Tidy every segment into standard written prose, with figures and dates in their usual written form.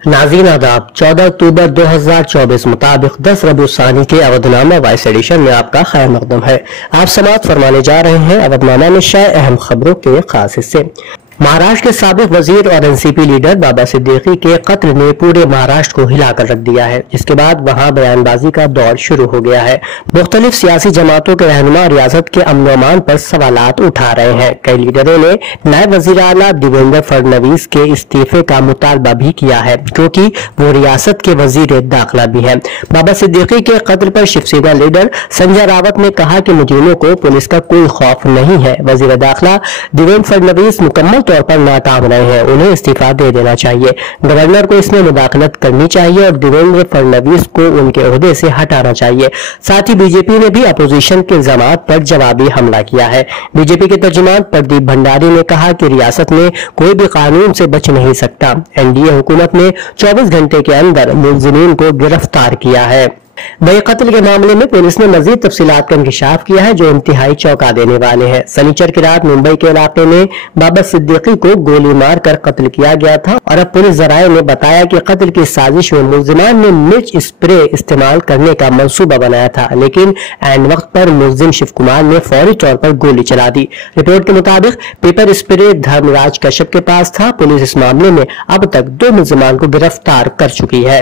नाज़रीन आदाब। 14 अक्टूबर 2024 मुताबिक 10 रबीउल सानी के अवधनामा वॉइस एडिशन में आपका खैर मकदम है। आप समाअत फरमाने जा रहे हैं अवधनामा में शाये अहम खबरों के खास हिस्से। महाराष्ट्र के साबिक वजीर और एनसीपी लीडर बाबा सिद्दीकी के कत्ल ने पूरे महाराष्ट्र को हिलाकर रख दिया है, जिसके बाद वहां बयानबाजी का दौर शुरू हो गया है। मुख्तलिफ सियासी जमातों के रहनुमा रियासत के अमन अमान पर सवालात उठा रहे हैं। कई लीडरों ने नायब वजीर आला देवेंद्र फडणवीस के इस्तीफे का मुतालबा भी किया है, क्योंकि वो रियासत के वजीर दाखिला भी हैं। बाबा सिद्दीकी के कत्ल पर शिवसेना लीडर संजय रावत ने कहा कि मुजरिमों को पुलिस का कोई खौफ नहीं है। वजीर दाखिला देवेंद्र फडणवीस मुकम्मल तौर पर नाकाम रहे हैं, उन्हें इस्तीफा दे देना चाहिए। गवर्नर को इसमें मुदाखलत करनी चाहिए और देवेंद्र फडणवीस को उनके ओहदे से हटाना चाहिए। साथ ही बीजेपी ने भी अपोजिशन के इल्जामात पर जवाबी हमला किया है। बीजेपी के तर्जुमान प्रदीप भंडारी ने कहा कि रियासत में कोई भी कानून से बच नहीं सकता। एनडीए हुकूमत ने 24 घंटे के अंदर मुलजिमीन को गिरफ्तार किया है। वही कत्ल के मामले में पुलिस ने मजीद तफसीलात का इंकशाफ किया है, जो इंतहाई चौंका देने वाले हैं। शनिचर की रात मुंबई के इलाके में बाबा सिद्दीकी को गोली मारकर कत्ल किया गया था और अब पुलिस जराये ने बताया कि कत्ल की साजिश में मुलजिमान ने मिर्च स्प्रे इस्तेमाल करने का मंसूबा बनाया था, लेकिन ऐन वक्त पर मुलजिम शिव कुमार ने फौरी तौर पर गोली चला दी। रिपोर्ट के मुताबिक पेपर स्प्रे धर्मराज कश्यप के पास था। पुलिस इस मामले में अब तक 2 मुलजिमान को गिरफ्तार कर चुकी है।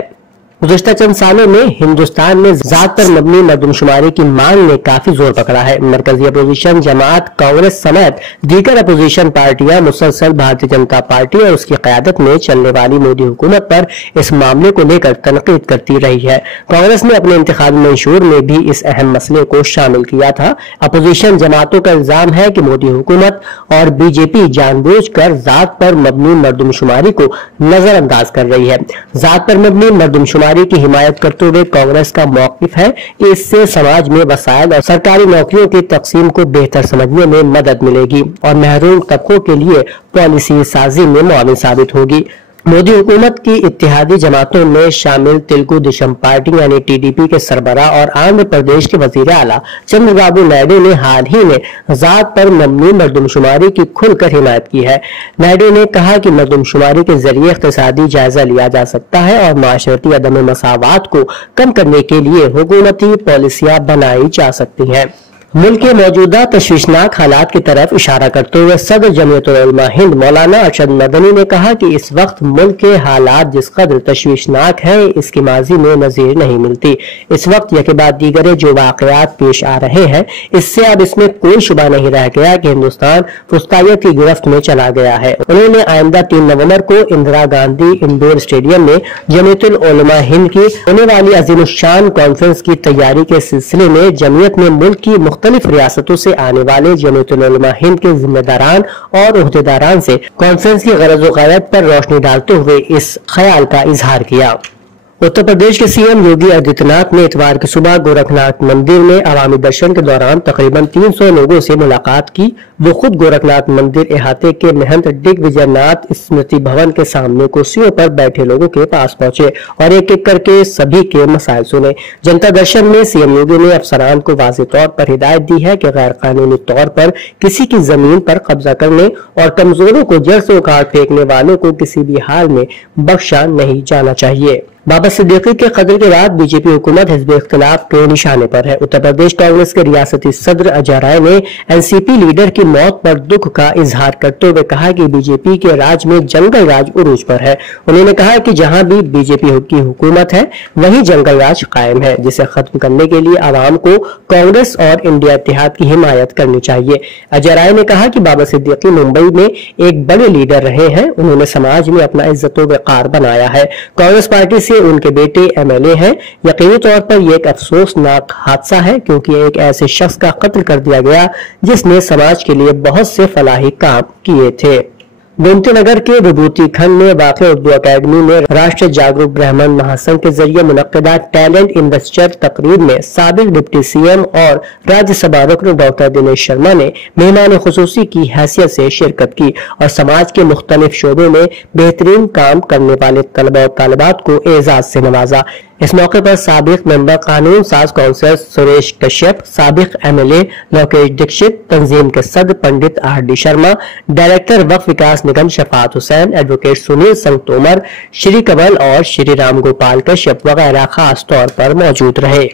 गुज़श्ता चंद सालों में हिंदुस्तान में जात पर मबनी मरदमशुमारी की मांग ने काफी जोर पकड़ा है। मरकजी अपोजिशन जमात कांग्रेस समेत दीगर अपोजिशन पार्टियां मुसलसल भारतीय जनता पार्टी और उसकी क़यादत में चलने वाली मोदी हुकूमत पर इस मामले को लेकर तनकीद करती रही है। कांग्रेस ने अपने इंतखाबी मंशूर में भी इस अहम मसले को शामिल किया था। अपोजिशन जमातों का इल्जाम है कि मोदी हुकूमत और बीजेपी जानबूझकर जात पर मबनी मरदमशुमारी को नजरअंदाज कर रही है। जात पर मबनी मरदमशुमारी की हिमायत करते हुए कांग्रेस का मौक़िफ़ है कि इससे समाज में वसाइल और सरकारी नौकरियों की तकसीम को बेहतर समझने में मदद मिलेगी और महरूम तबकों के लिए पॉलिसी साजी में मुआविन साबित होगी। मोदी हुकूमत की इत्तेहादी जमातों में शामिल तेलुगु देशम पार्टी यानी टीडीपी के सरबराह और आंध्र प्रदेश के वजीर आला चंद्रबाबू नायडू ने हाल ही में जात पर मबनी मरदमशुमारी की खुलकर हिमायत की है। नायडू ने कहा कि मरदमशुमारी के जरिए इक़्तिसादी जायजा लिया जा सकता है और माशरती अदम मसावात को कम करने के लिए हुकूमती पॉलिसियां बनाई जा सकती हैं। मुल्क के मौजूदा तशवीशनाक हालात की तरफ इशारा करते हुए सदर जमीयत उलमा हिंद मौलाना अरशद मदनी ने कहा कि इस वक्त मुल्क के हालात जिस कदर तशवीशनाक है, इसकी माजी में नजीर नहीं मिलती। इस वक्त यके बाद दीगरे जो वाकयात पेश आ रहे हैं, इससे अब इसमें कोई शुबा नहीं रह गया कि हिंदुस्तान फुस्तायत की गिरफ्त में चला गया है। उन्होंने आइंदा 3 नवंबर को इंदिरा गांधी इंडोर स्टेडियम में जमीयत उलमा हिंद की होने वाली अजीमुश्शान कॉन्फ्रेंस की तैयारी के सिलसिले में जमीयत में मुल्क की मुख्तलिफ रियासतों से आने वाले जमीयत उलमा हिंद के जिम्मेदारान और ओहदेदारान से कॉन्फ्रेंस की गरज व गायत पर रोशनी डालते हुए इस ख्याल का इजहार किया। उत्तर प्रदेश के सीएम योगी आदित्यनाथ ने इतवार की सुबह गोरखनाथ मंदिर में अवामी दर्शन के दौरान तकरीबन 300 लोगों से मुलाकात की। वो खुद गोरखनाथ मंदिर इहाते के महंत दिग्विजयनाथ स्मृति भवन के सामने कुर्सियों पर बैठे लोगों के पास पहुंचे और एक एक करके सभी के मसाइल सुने। जनता दर्शन में सीएम योगी ने अफसरान को वाज़ेह तौर पर हिदायत दी है कि गैर कानूनी तौर पर किसी की जमीन पर कब्जा करने और कमजोरों को जड़ से उखाड़ फेंकने वालों को किसी भी हाल में बख्शा नहीं जाना चाहिए। बाबा सिद्दीकी के कत्ल के बाद बीजेपी हुकूमत हिज़्ब इख्तिलाफ के निशाने पर है। उत्तर प्रदेश कांग्रेस के रियासती सदर अजय राय ने एनसीपी लीडर की मौत पर दुख का इजहार करते हुए कहा कि बीजेपी के राज में जंगल राज उरूज पर है। उन्होंने कहा कि जहां भी बीजेपी की हुकूमत है, वहीं जंगल राज कायम है, जिसे खत्म करने के लिए आवाम को कांग्रेस और इंडिया इत्तेहाद की हिमायत करनी चाहिए। अजय राय ने कहा कि बाबा सिद्दीकी मुंबई में एक बड़े लीडर रहे हैं। उन्होंने समाज में अपना इज्जत व वक़ार बनाया है। कांग्रेस पार्टी से उनके बेटे एमएलए हैं। यकीनी तौर पर यह एक अफसोसनाक हादसा है, क्योंकि एक ऐसे शख्स का कत्ल कर दिया गया जिसने समाज के लिए बहुत से फलाही काम किए थे। गोमती नगर के विभूति खंड में वाक़िअ उर्दू अकेडमी में राष्ट्र जागरूक ब्राह्मण महासंघ के जरिए मुनक्किदा टैलेंट इन्वेस्टर तकरीब में साबिक डिप्टी सीएम और राज्यसभा रुकन डॉक्टर दिनेश शर्मा ने मेहमान खुसूसी की हैसियत से शिरकत की और समाज के मुख्तलिफ शोबों में बेहतरीन काम करने वाले तलबा और तालिबात को एजाज से नवाजा। اس موقع پر سابق ممبر قانون ساز کونسل سریش کشیپ، سابق MLA لوکیش دکشت، تنظیم کے صدر پنڈت RD شرما، ڈائریکٹر وقف وکاس نگم شفاعت حسین، ایڈوکیٹ سنیل سنگھ تومر، شری کمل اور شری رام گوپال کشیپ وغیرہ خاص طور پر موجود رہے۔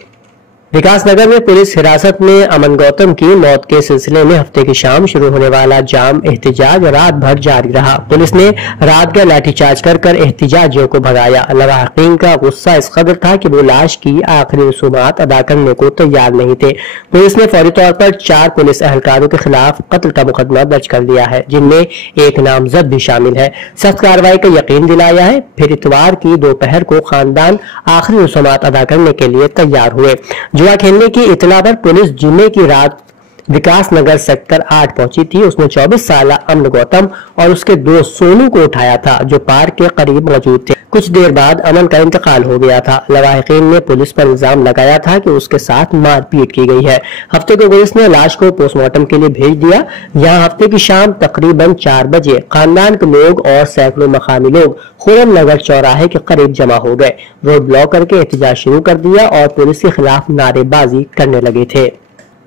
وکاس نگر میں پولیس حراست میں امن گوتم کی موت کے سلسلے میں ہفتے کی شام شروع ہونے والا جام احتجاج رات بھر جاری رہا۔ پولیس نے رات کا لاٹھی چارج کر احتجاجیوں کو بھگایا۔ لواحقین کا غصہ اس قدر تھا کہ وہ لاش کی آخری رسومات ادا کرنے کو تیار نہیں تھے۔ پولیس نے فوری طور پر 4 پولیس اہلکاروں کے خلاف قتل کا مقدمہ درج کر لیا ہے، جن میں ایک نامزد بھی شامل ہے۔ سخت کارروائی کا یقین دلایا ہے۔ پھر اتوار کی دوپہر کو خاندان آخری رسومات ادا کرنے کے لیے تیار ہوئے۔ جوا کھیلنے کی اطلاع پر پولیس جمعے کی رات وکاس نگر سیکٹر 8 پہنچی تھی۔ اس نے 24 سالہ امن گوتم اور اس کے دوست سونو کو اٹھایا تھا، جو پارک کے قریب موجود تھے۔ کچھ دیر بعد امن کا انتقال ہو گیا تھا۔ لواحقین نے پولیس پر الزام لگایا تھا کہ اس کے ساتھ مار پیٹ کی گئی ہے۔ ہفتے کو پولیس نے لاش کو پوسٹ مارٹم کے لیے بھیج دیا۔ یہاں ہفتے کی شام تقریباً 4 بجے خاندان کے لوگ اور سینکڑوں مقامی لوگ خرم نگر چوراہے کے قریب جمع ہو گئے، روڈ بلاک کر کے احتجاج شروع کر دیا اور پولیس کے خلاف نعرے بازی کرنے لگے تھے۔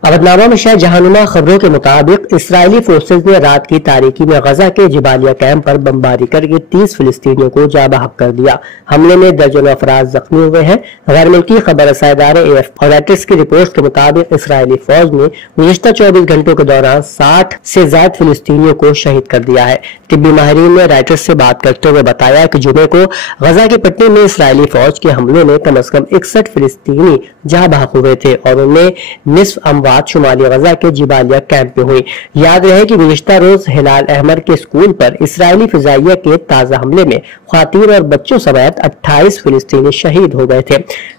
اودھنامہ میں شاہ جہانما خبروں کے مطابق اسرائیلی فورسز نے رات کی تاریکی میں غزہ کے جبالیہ کیمپ پر بمباری کر کے 30 فلسطینیوں کو جاں بحق کر دیا۔ حملے میں درجنوں افراد زخمی ہوئے ہیں۔ غیر ملکی خبر رساں ادارے AFP اور رائٹرز کی رپورٹ کے مطابق اسرائیلی فوج نے گزشتہ 24 گھنٹوں کے دوران 60 سے زائد فلسطینیوں کو شہید کر دیا ہے۔ طبی ماہرین نے رائٹرز سے بات کرتے ہوئے بتایا کہ جمعے کو غزہ کی پٹی میں اسرائیلی فوج کے حملوں میں کم از کم 61 فلسطینی جاں بحق ہوئے تھے اور ان میں نصف اموات شمالی غزہ کے جبالیہ کیمپ میں ہوئی۔ یاد رہے کہ گزشتہ روز ہلال احمر کے اسکول پر اسرائیلی فضائیہ کے تازہ حملے میں خواتین اور بچوں سمیت 28 فلسطینی شہید ہو گئے تھے۔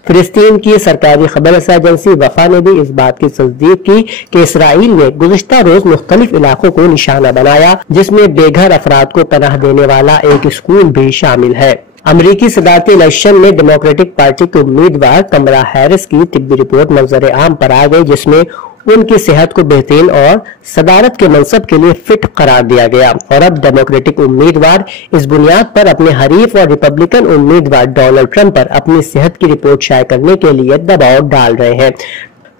فلسطین کی سرکاری خبر رساں ایجنسی وفا نے بھی اس بات کی تصدیق کی کہ اسرائیل نے گزشتہ روز مختلف علاقوں کو نشانہ بنایا، جس میں بے گھر افراد کو پناہ دینے والا ایک اسکول بھی شامل ہے۔ امریکی صدارتی الیکشن میں ڈیموکریٹک پارٹی کے امیدوار کملا ہیرس کی طبی رپورٹ منظر عام پر آ گئی، جس میں ان کی صحت کو بہترین اور صدارت کے منصب کے لیے فٹ قرار دیا گیا، اور اب ڈیموکریٹک امیدوار اس بنیاد پر اپنے حریف اور ریپبلکن امیدوار ڈونلڈ ٹرمپ پر اپنی صحت کی رپورٹ شائع کرنے کے لیے دباؤ ڈال رہے ہیں۔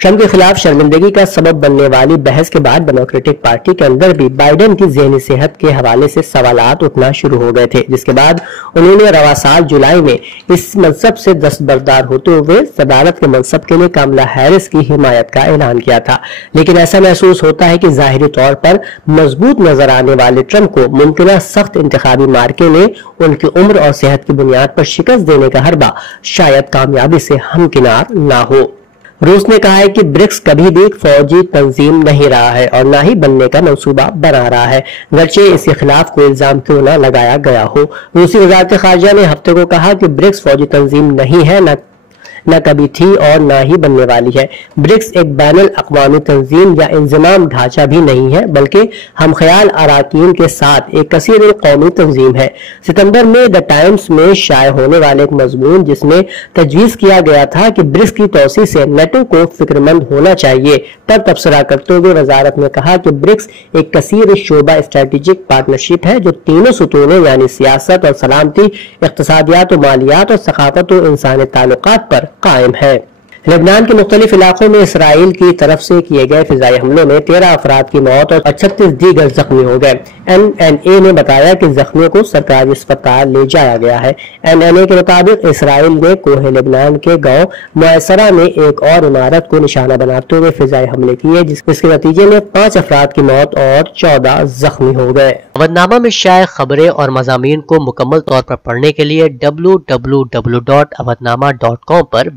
ٹرمپ کے خلاف شرمندگی کا سبب بننے والی بحث کے بعد ڈیموکریٹک پارٹی کے اندر بھی بائیڈن کی ذہنی صحت کے حوالے سے سوالات اٹھنا شروع ہو گئے تھے، جس کے بعد انہوں نے رواں سال جولائی میں اس منصب سے دستبردار ہوتے ہوئے صدارت کے منصب کے لیے کملا ہیرس کی حمایت کا اعلان کیا تھا۔ لیکن ایسا محسوس ہوتا ہے کہ ظاہری طور پر مضبوط نظر آنے والے ٹرمپ کو ممکنہ سخت انتخابی مارکے میں ان کی عمر اور صحت کی بنیاد پر شکست دینے کا حربہ شاید کامیابی سے ہمکنار نہ ہو۔ روس نے کہا ہے کہ برکس کبھی بھی فوجی تنظیم نہیں رہا ہے اور نہ ہی بننے کا منصوبہ بنا رہا ہے، گرچہ اس کے خلاف کوئی الزام کیوں نہ لگایا گیا ہو۔ روسی وزارت خارجہ نے ہفتے کو کہا کہ برکس فوجی تنظیم نہیں ہے، نہ کبھی تھی اور نہ ہی بننے والی ہے۔ برکس ایک بین الاقوامی تنظیم یا انضمام ڈھانچہ بھی نہیں ہے، بلکہ ہم خیال اراکین کے ساتھ ایک کثیر القومی تنظیم ہے۔ ستمبر میں دی ٹائمز میں شائع ہونے والے ایک مضمون جس میں تجویز کیا گیا تھا کہ برکس کی توسیع سے نیٹو کو فکر مند ہونا چاہیے پر تبصرہ کرتے ہوئے وزارت نے کہا کہ برکس ایک کثیر شعبہ اسٹریٹجک پارٹنرشپ ہے جو تینوں ستونوں یعنی سیاست اور سلامتی، اقتصادیات و مالیات اور ثقافت و انسانی تعلقات پر قائم ہے۔ لبنان کے مختلف علاقوں میں اسرائیل کی طرف سے کیے گئے فضائی حملوں میں 13 افراد کی موت اور 36 دیگر زخمی ہو گئے۔ NNA نے بتایا کہ زخمیوں کو سرکاری اسپتال لے جایا گیا ہے۔ NNA کے مطابق اسرائیل نے کوہ لبنان کے گاؤں معیسرہ میں ایک اور عمارت کو نشانہ بناتے ہوئے فضائی حملے کیے، جس کے نتیجے میں 5 افراد کی موت اور 14 زخمی ہو گئے۔ اودھنامہ میں شائع خبریں اور مضامین کو مکمل طور پر پڑھنے کے لیے www.awadhnama.com پر